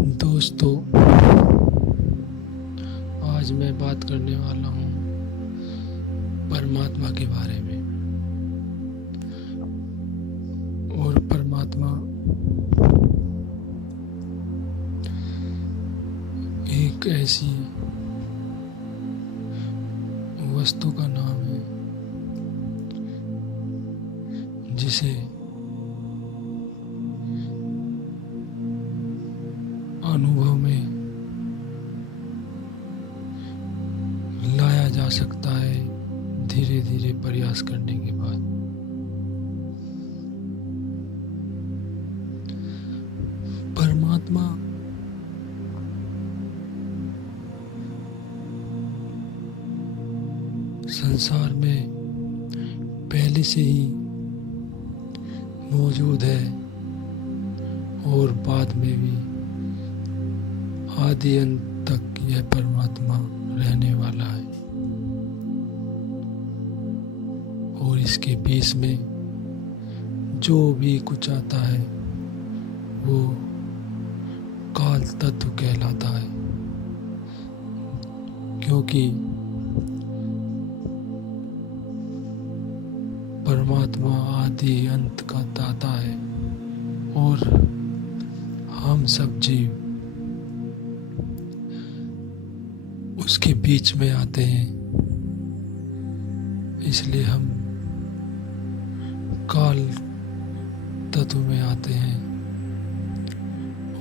दोस्तों, आज मैं बात करने वाला हूँ परमात्मा के बारे में। और परमात्मा एक ऐसी वस्तु का नाम है जिसे अनुभव में लाया जा सकता है धीरे धीरे प्रयास करने के बाद। परमात्मा संसार में पहले से ही मौजूद है और बाद में भी आदि अंत तक यह परमात्मा रहने वाला है। और इसके बीच में जो भी कुछ आता है वो काल तत्व कहलाता है, क्योंकि परमात्मा आदि अंत का दाता है और हम सब जीव उसके बीच में आते हैं। इसलिए हम काल तत्व में आते हैं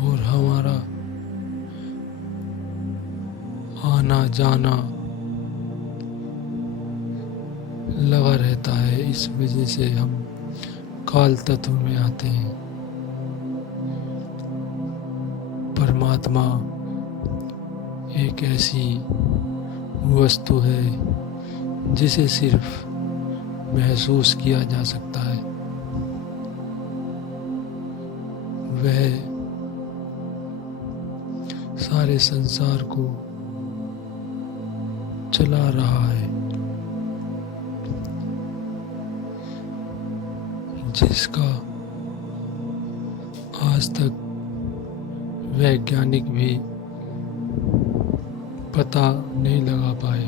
और हमारा आना जाना लगा रहता है। इस वजह से हम काल तत्व में आते हैं। परमात्मा एक ऐसी वस्तु है जिसे सिर्फ महसूस किया जा सकता है। वह सारे संसार को चला रहा है, जिसका आज तक वैज्ञानिक भी पता नहीं लगा पाए।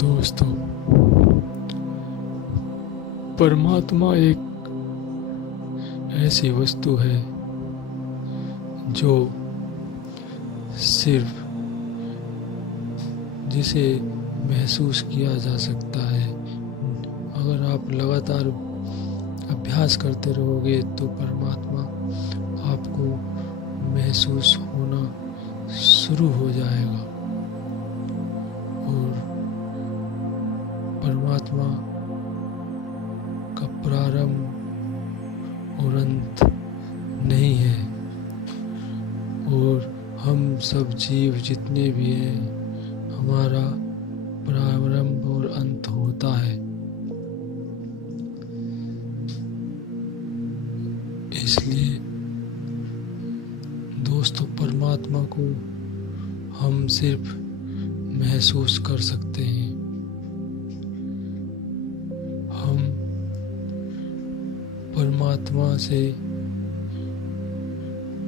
दोस्तों, परमात्मा एक ऐसी वस्तु है जो सिर्फ जिसे महसूस किया जा सकता है। अगर आप लगातार अभ्यास करते रहोगे तो परमात्मा आपको महसूस होना शुरू हो जाएगा। और परमात्मा का प्रारंभ और अंत नहीं है। और हम सब जीव जितने भी हैं, हमारा प्रारंभ और अंत होता है। इसलिए दोस्तों, परमात्मा को हम सिर्फ महसूस कर सकते हैं। हम परमात्मा से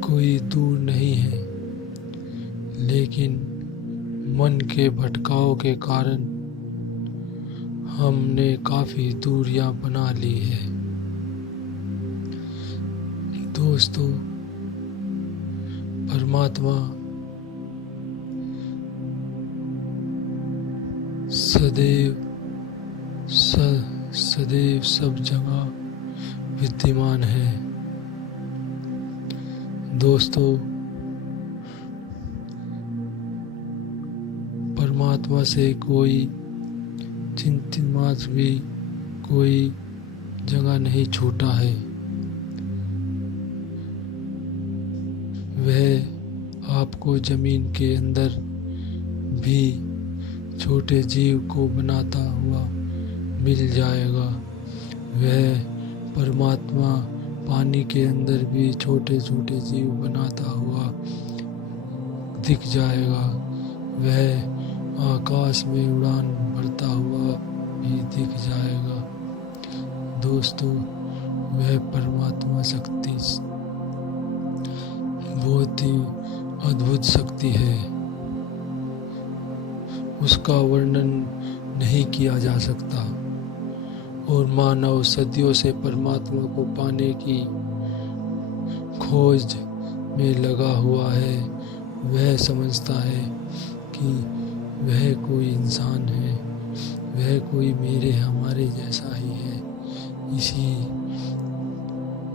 कोई दूर नहीं है, लेकिन मन के भटकाव के कारण हमने काफी दूरियां बना ली है। दोस्तों, परमात्मा सदैव सब जगह विद्यमान है। दोस्तों, परमात्मा से कोई चिंतित मात्र भी कोई जगह नहीं छूटा है। वह आपको जमीन के अंदर भी छोटे जीव को बनाता हुआ मिल जाएगा। वह परमात्मा पानी के अंदर भी छोटे छोटे जीव बनाता हुआ दिख जाएगा। वह आकाश में उड़ान भरता हुआ भी दिख जाएगा। दोस्तों, वह परमात्मा शक्ति बहुत ही अद्भुत शक्ति है। उसका वर्णन नहीं किया जा सकता और मानव सदियों से परमात्मा को पाने की खोज में लगा हुआ है। वह समझता है कि वह कोई इंसान है, वह कोई मेरे हमारे जैसा ही है।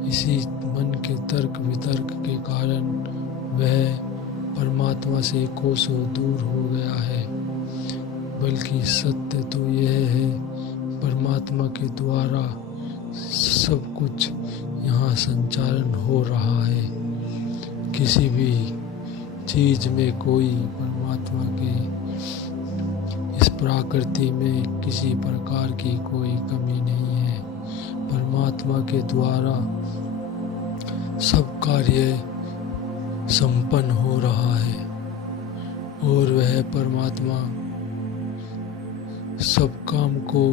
इसी मन के तर्क वितर्क के कारण वह परमात्मा से कोसों दूर हो गया है। बल्कि सत्य तो यह है, परमात्मा के द्वारा सब कुछ यहाँ संचालन हो रहा है। किसी भी चीज में कोई परमात्मा के इस प्रकृति में किसी प्रकार की कोई कमी नहीं है। परमात्मा के द्वारा सब कार्य संपन्न हो रहा है और वह परमात्मा सब काम को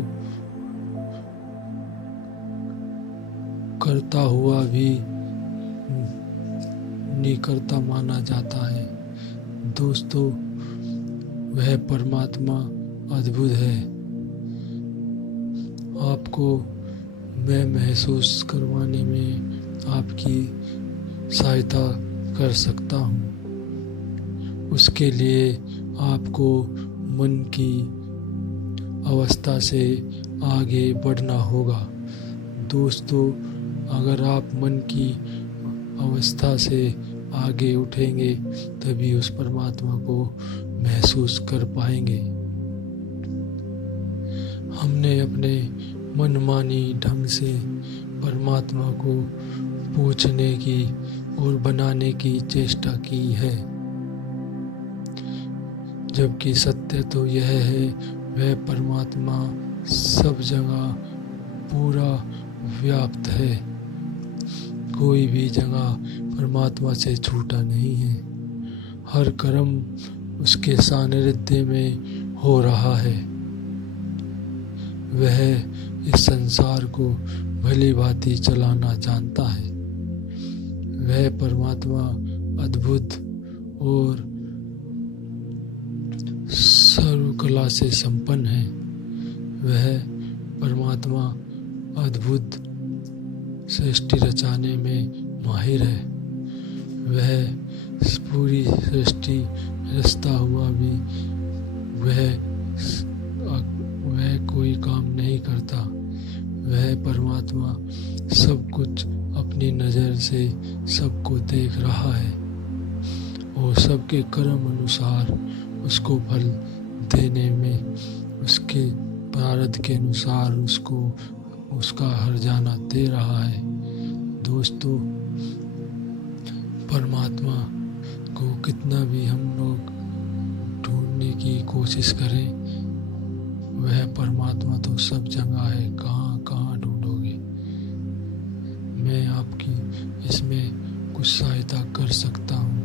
करता हुआ भी निकर्ता माना जाता है। दोस्तों, वह परमात्मा अद्भुत है। आपको मैं महसूस करवाने में आपकी सहायता कर सकता हूँ। उसके लिए आपको मन की अवस्था से आगे बढ़ना होगा। दोस्तों, अगर आप मन की अवस्था से आगे उठेंगे तभी उस परमात्मा को महसूस कर पाएंगे। हमने अपने मनमानी ढंग से परमात्मा को पूछने की और बनाने की चेष्टा की है, जबकि सत्य तो यह है, वह परमात्मा सब जगह पूरा व्याप्त है। कोई भी जगह परमात्मा से छूटा नहीं है। हर कर्म उसके सानिध्य में हो रहा है। वह इस संसार को भली भांति चलाना जानता है। वह परमात्मा अद्भुत और सर्वकला से संपन्न है। वह परमात्मा अद्भुत सृष्टि रचाने में माहिर है। वह पूरी सृष्टि रचता हुआ भी वह कोई काम नहीं करता। वह परमात्मा सब कुछ अपनी नज़र से सबको देख रहा है और सबके कर्म अनुसार उसको फल देने में, उसके प्रारब्ध के अनुसार उसको उसका हर्जाना दे रहा है। दोस्तों, परमात्मा को कितना भी हम लोग ढूंढने की कोशिश करें, वह परमात्मा तो सब जगह है। कहाँ कहाँ ढूंढोगे। मैं आपकी इसमें कुछ सहायता कर सकता हूँ।